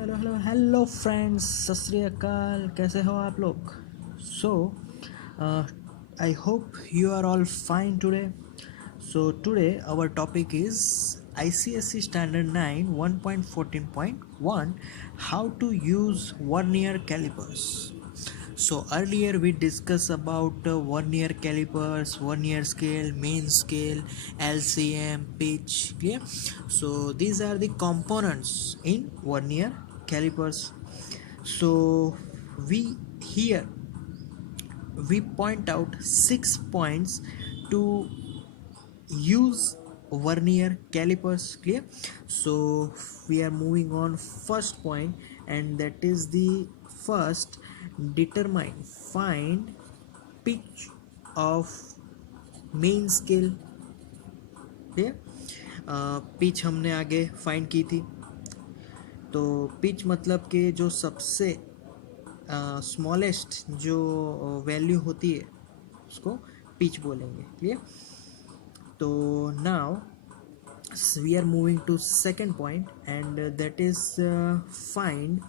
Hello hello hello friends, सत श्री अकाल। कैसे हो आप लोग? So I hope you are all fine today. So today our topic is ICSE Standard 9 1.14.1, how to use vernier calipers. So earlier we discussed about vernier calipers, vernier scale, main scale, LCM, pitch. Clear? So these are the components in vernier calipers. So we here we point out 6 points to use vernier calipers. Clear? So we are moving on first point, and that is the first: determine, find pitch of main scale. Clear? Pitch हमने आगे find की थी, तो pitch मतलब कि जो सबसे smallest जो वैल्यू होती है उसको पिच बोलेंगे. क्लियर? तो now we are moving to second point, and that is find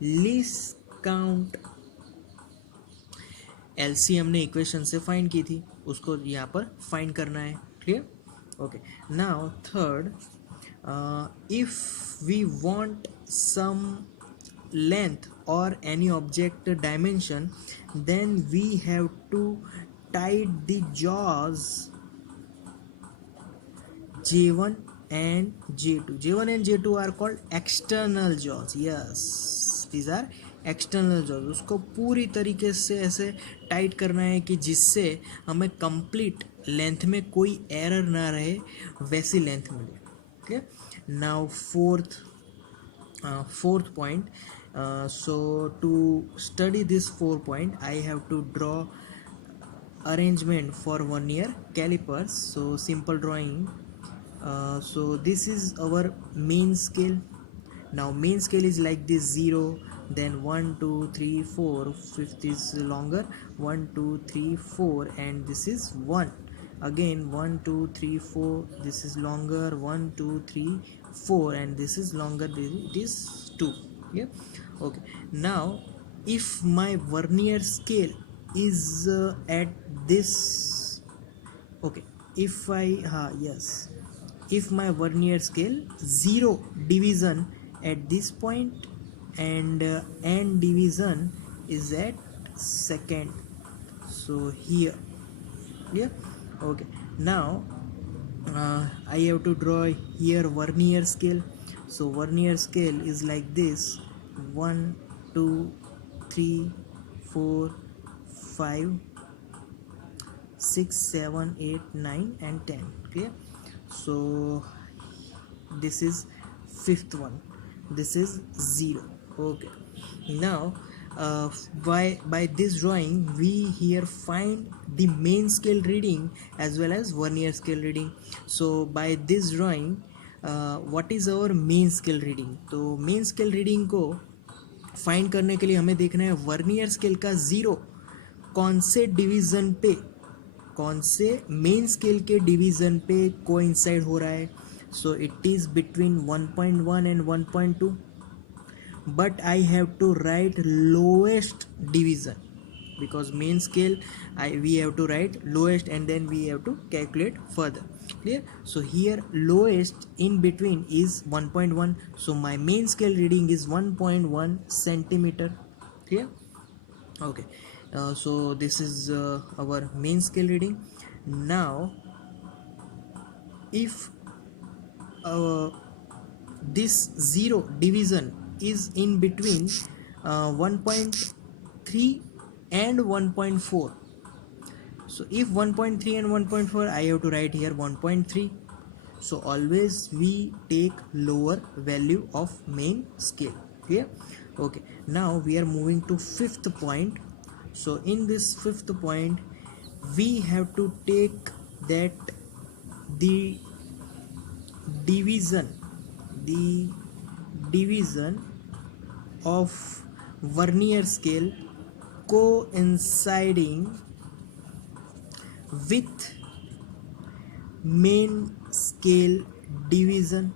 least count. LC हमने इक्वेशन से फाइंड की थी, उसको यहाँ पर फाइंड करना है. Clear? Okay. Now third, if we want some length or any object dimension, then we have to tight the jaws J1 and J2. J1 and J2 are called external jaws. Yes, these are external jaws. उसको पूरी तरीके से ऐसे tight करना है कि जिससे हमें कंप्लीट लेंथ में कोई एरर ना रहे, वैसी लेंथ मिले. Clear? Now fourth point. So to study this 4 point, I have to draw arrangement for vernier calipers. So simple drawing. So this is our main scale. Now main scale is like this: 0, then 1 2 3 4, fifth is longer, 1 2 3 4, and this is 1. Again 1 2 3 4, this is longer, 1 2 3 4, and this is longer, it is 2. Yeah. Okay. Now if my vernier scale is at this, okay, if I yes, if my vernier scale 0 division at this point and n division is at second, so here. Yeah. Okay. Now I have to draw here vernier scale. So vernier scale is like this: 1 2 3 4 5 6 7 8 9 and 10. Clear? So this is fifth one, this is 0. Okay. Now by this drawing we here find the main scale reading as well as vernier scale reading. So by this drawing, what is our main scale reading? तो main scale reading को find करने के लिए हमें देखना है vernier scale का 0 कौन से डिवीजन पे, कौन से मेन स्केल के डिवीजन पे कोइंसाइड हो रहा है. So it is between 1.1 and 1.2, but I have to write lowest division because main scale we have to write lowest and then we have to calculate further. Clear? So here lowest in between is 1.1, so my main scale reading is 1.1 centimeter. Clear? Okay. So this is our main scale reading. Now if this 0 division is in between 1.3 and 1.4, so if 1.3 and 1.4, I have to write here 1.3. So always we take lower value of main scale. Clear? Okay. Now we are moving to fifth point. So in this fifth point we have to take that the division of vernier scale coinciding with main scale division.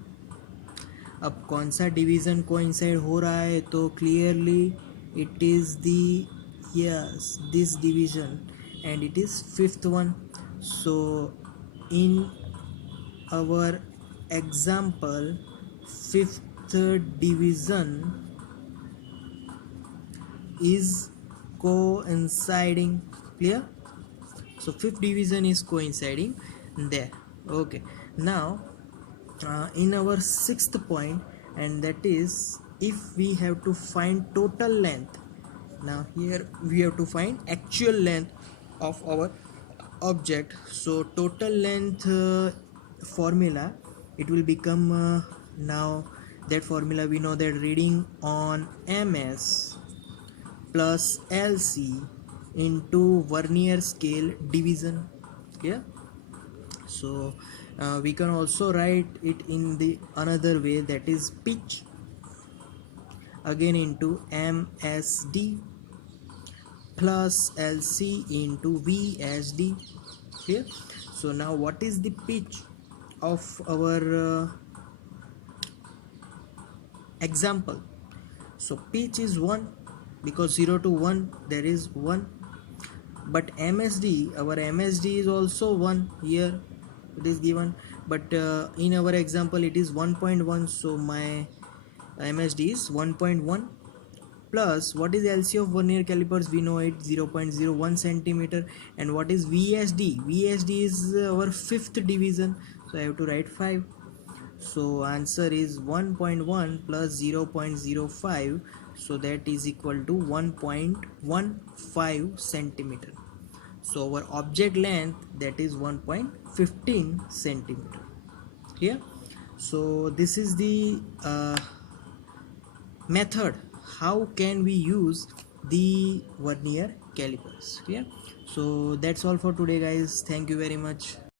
अब कौन सा division coincide हो रहा है, तो clearly it is the yes this division and it is fifth one. So in our example, fifth division is coinciding. Clear? So fifth division is coinciding there. Okay, now in our sixth point, and that is if we have to find total length. Now here we have to find actual length of our object. So total length formula, it will become now that formula we know that reading on ms plus lc into vernier scale division. Yeah, so we can also write it in the another way, that is pitch again into msd plus lc into vsd here. So now what is the pitch of our example? So pitch is 1 because 0 to 1 there is 1, but msd, our msd is also 1 here, it is given, but in our example it is 1.1, so my msd is 1.1 plus what is LC of vernier calipers, we know it 0.01 centimeter, and what is VSD, VSD is our fifth division, so I have to write 5. So answer is 1.1 plus 0.05, so that is equal to 1.15 centimeter. So our object length, that is 1.15 centimeter. Clear? So this is the method how can we use the vernier calipers. Clear? So that's all for today guys, thank you very much.